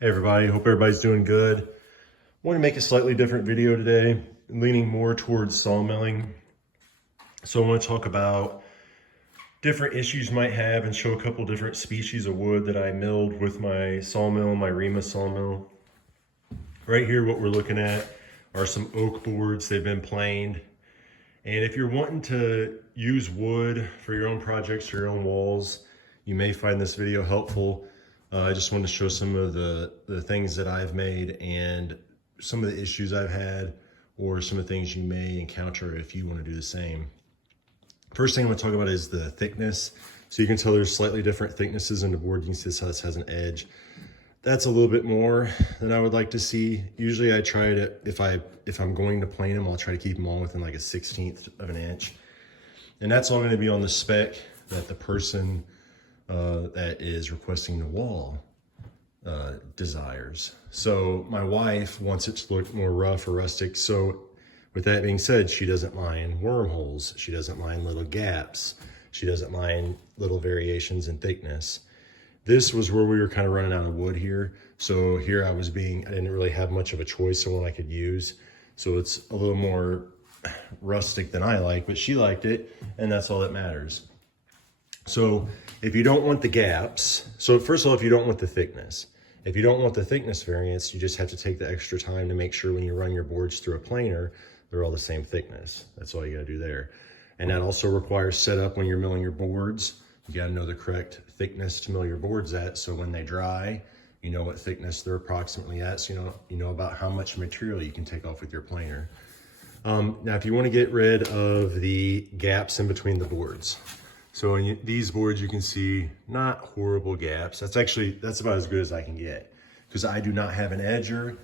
Hey everybody, hope everybody's doing good. I want to make a slightly different video today, leaning more towards sawmilling. So I want to talk about different issues you might have and show a couple different species of wood that I milled with my sawmill, my Rema sawmill. Right here, what we're looking at are some oak boards. They've been planed. And if you're wanting to use wood for your own projects or your own walls, you may find this video helpful. I just wanted to show some of the things that I've made and some of the issues I've had, or some of the things you may encounter if you want to do the same. First thing I want to talk about is the thickness. So you can tell there's slightly different thicknesses in the board. You can see this has an edge. That's a little bit more than I would like to see. Usually I try to, if I'm going to plane them, I'll try to keep them all within like a 1/16 of an inch. And that's all going to be on the spec that the person that is requesting the wall desires. So my wife wants it to look more rough or rustic. So with that being said, she doesn't mind wormholes. She doesn't mind little gaps. She doesn't mind little variations in thickness. This was where we were kind of running out of wood here. So here I didn't really have much of a choice on what I could use. So it's a little more rustic than I like, but she liked it, and that's all that matters. So if you don't want the gaps, so first of all, if you don't want the thickness, if you don't want the thickness variance, you just have to take the extra time to make sure when you run your boards through a planer, they're all the same thickness. That's all you gotta do there. And that also requires setup when you're milling your boards. You gotta know the correct thickness to mill your boards at, so when they dry, you know what thickness they're approximately at, so you know about how much material you can take off with your planer. Now, if you want to get rid of the gaps in between the boards, so in these boards you can see not horrible gaps. That's about as good as I can get, because I do not have an edger.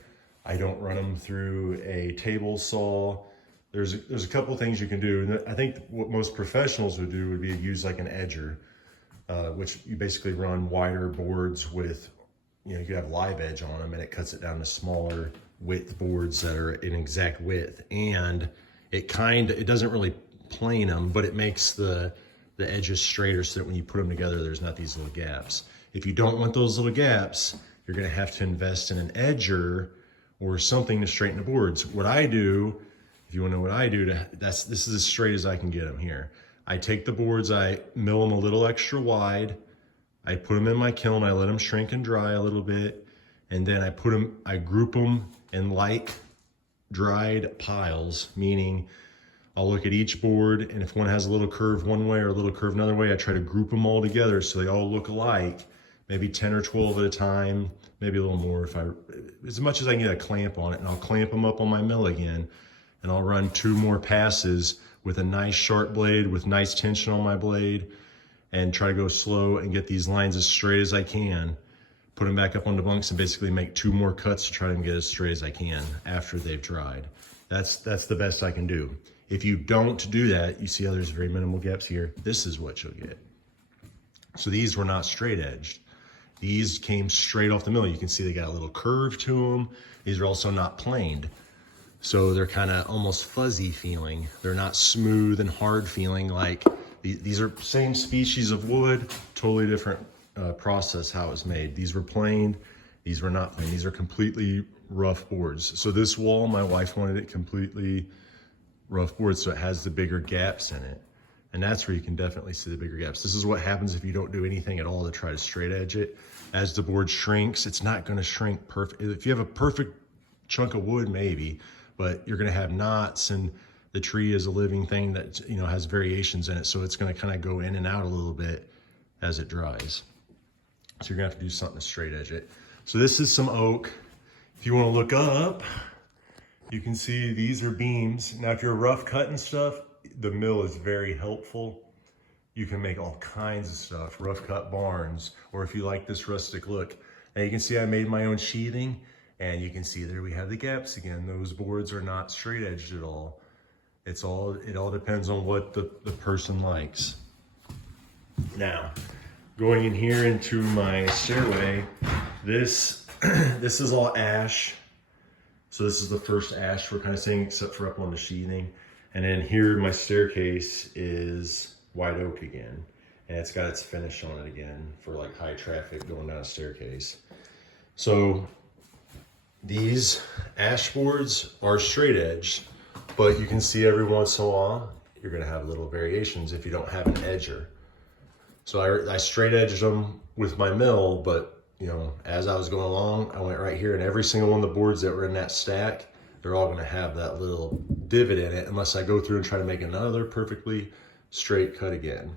I don't run them through a table saw. There's a couple things you can do, and I think what most professionals would do would be use like an edger, which you basically run wider boards with, you could have live edge on them, and it cuts it down to smaller width boards that are an exact width, and it doesn't really plane them, but it makes the edges straighter so that when you put them together, there's not these little gaps. If you don't want those little gaps, you're gonna have to invest in an edger or something to straighten the boards. What I do, if you wanna know what I do, this is as straight as I can get them here. I take the boards, I mill them a little extra wide, I put them in my kiln, I let them shrink and dry a little bit, and then I group them in light dried piles, meaning I'll look at each board, and if one has a little curve one way or a little curve another way, I try to group them all together so they all look alike, maybe 10 or 12 at a time, maybe a little more as much as I can get a clamp on it, and I'll clamp them up on my mill again, and I'll run 2 more passes with a nice sharp blade with nice tension on my blade, and try to go slow and get these lines as straight as I can, put them back up on the bunks, and basically make 2 more cuts to try to get as straight as I can after they've dried. That's the best I can do. If you don't do that, you see how there's very minimal gaps here. This is what you'll get. So these were not straight edged. These came straight off the mill. You can see they got a little curve to them. These are also not planed. So they're kind of almost fuzzy feeling. They're not smooth and hard feeling. Like these are same species of wood, totally different process how it was made. These were planed, these were not planed. These are completely rough boards. So this wall, my wife wanted it completely rough board, so it has the bigger gaps in it. And that's where you can definitely see the bigger gaps. This is what happens if you don't do anything at all to try to straight edge it. As the board shrinks, it's not gonna shrink perfect. If you have a perfect chunk of wood, maybe, but you're gonna have knots, and the tree is a living thing that has variations in it, so it's gonna kind of go in and out a little bit as it dries. So you're gonna have to do something to straight edge it. So this is some oak. If you wanna look up, you can see these are beams. Now, if you're rough cutting stuff, the mill is very helpful. You can make all kinds of stuff, rough cut barns, or if you like this rustic look. Now you can see I made my own sheathing, and you can see there we have the gaps again. Those boards are not straight edged at all. It all depends on what the person likes. Now, going in here into my stairway, this is all ash. So this is the first ash we're kind of seeing, except for up on the sheathing. And then here, my staircase is white oak again. And it's got its finish on it again for like high traffic going down a staircase. So these ash boards are straight edged, but you can see every once in a while, you're gonna have little variations if you don't have an edger. So I straight edged them with my mill, but you know, as I was going along, I went right here, and every single one of the boards that were in that stack, they're all gonna have that little divot in it unless I go through and try to make another perfectly straight cut again.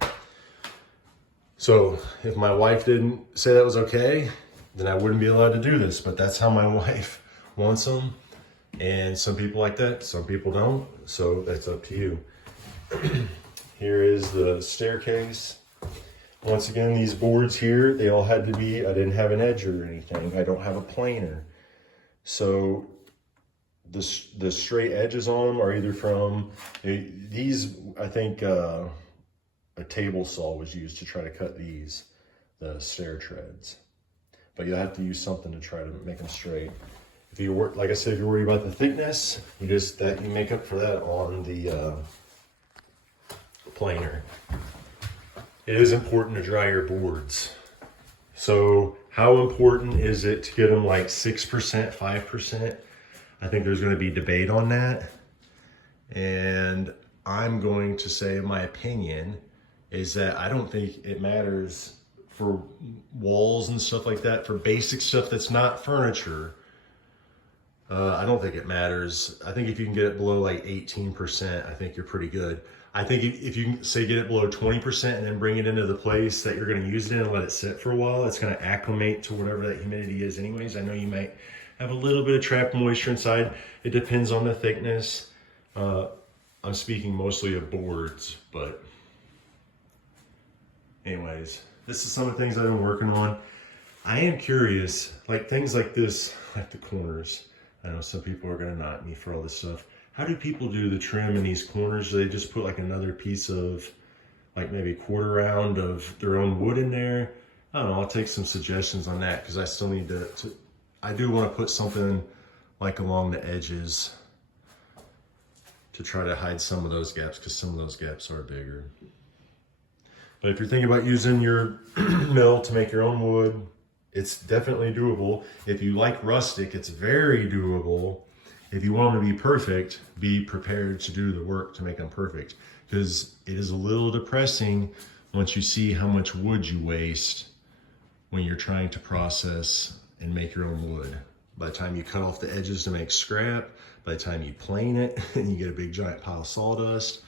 So if my wife didn't say that was okay, then I wouldn't be allowed to do this, but that's how my wife wants them. And some people like that, some people don't. So that's up to you. Here is the staircase. Once again, these boards here, they all had to be, I didn't have an edge or anything. I don't have a planer. So the straight edges on them are either from, these, I think a table saw was used to try to cut these, the stair treads. But you'll have to use something to try to make them straight. If you work, like I said, if you're worried about the thickness, you make up for that on the planer. It is important to dry your boards. So how important is it to get them like 6%, 5%? I think there's going to be debate on that. And I'm going to say my opinion is that I don't think it matters for walls and stuff like that, for basic stuff that's not furniture. I don't think it matters. I think if you can get it below like 18%, I think you're pretty good. I think if you can say get it below 20% and then bring it into the place that you're going to use it in and let it sit for a while, it's going to acclimate to whatever that humidity is anyways. I know you might have a little bit of trapped moisture inside. It depends on the thickness. I'm speaking mostly of boards, but anyways, this is some of the things I've been working on. I am curious, like things like this, like the corners. I know some people are going to knock me for all this stuff. How do people do the trim in these corners? Do they just put like another piece of like maybe a quarter round of their own wood in there? I don't know, I'll take some suggestions on that because I still need to, I do want to put something like along the edges to try to hide some of those gaps because some of those gaps are bigger. But if you're thinking about using your mill to make your own wood, it's definitely doable. If you like rustic, it's very doable. If you want them to be perfect, be prepared to do the work to make them perfect, because it is a little depressing once you see how much wood you waste when you're trying to process and make your own wood. By the time you cut off the edges to make scrap, by the time you plane it and you get a big giant pile of sawdust,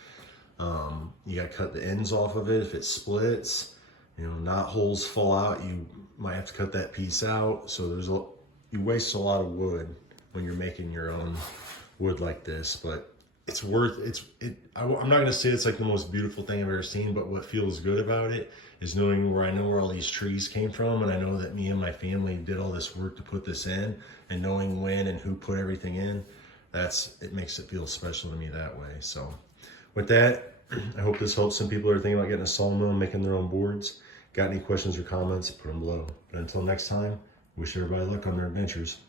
you got to cut the ends off of it if it splits. You know, knot holes fall out, you might have to cut that piece out. So you waste a lot of wood when you're making your own wood like this, but it's worth I'm not going to say it's like the most beautiful thing I've ever seen, but what feels good about it is knowing where I know where all these trees came from, and I know that me and my family did all this work to put this in, and knowing when and who put everything in, it makes it feel special to me that way. So with that, I hope this helps some people that are thinking about getting a sawmill and making their own boards. Got any questions or comments, put them below. But until next time, wish everybody luck on their adventures.